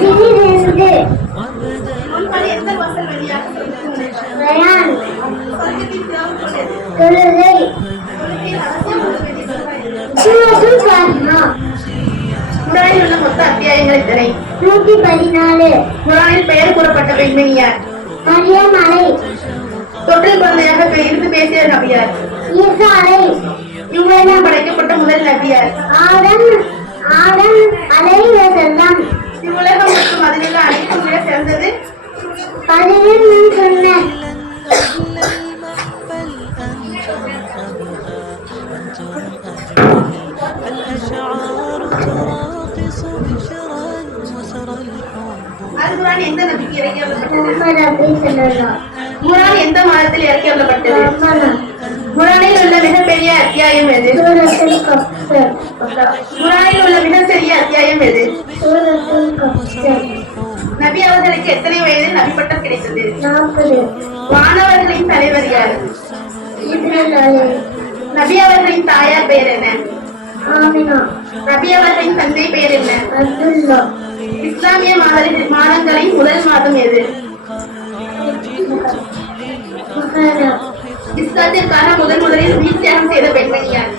விதி பேசுது தொழுகை நூத்தி பதினாலு குரானில் பெயர் கூறப்பட்ட பெண்மணி மரியம் அலை தொற்று குழந்தையாக இருந்து பேசிய நபியார். ஈசா அலை இவ்வளவு படைக்கப்பட்ட முதல் நபியார். ஆடம் ஆடம் அலை செல்லம் குரான் எந்த நபிக்கு இறக்கி குரான் எந்த மாதத்தில் இறக்கி வரப்பட்டது குரானில் உள்ள மிகப்பெரிய அத்தியாயம் எது குரானில் உள்ள மிகப்பெரிய அத்தியாயம் எது நபி அவர்களுக்கு எத்தனை வயதில் நபி பட்டம் கிடைத்தது வானவர்களின் தலைவர் யார்? நபி அவர்களின் தாயார் பெயர் என்ன? நபி அவர்களின் தந்தை பெயர் என்ன? இஸ்லாமிய மாத- மாதங்களின் முதல் மாதம் எது? இஸ்லாத்திற்காக முதன் முதலில் உயிர் தியாகம் செய்த பெண்மணி யார்?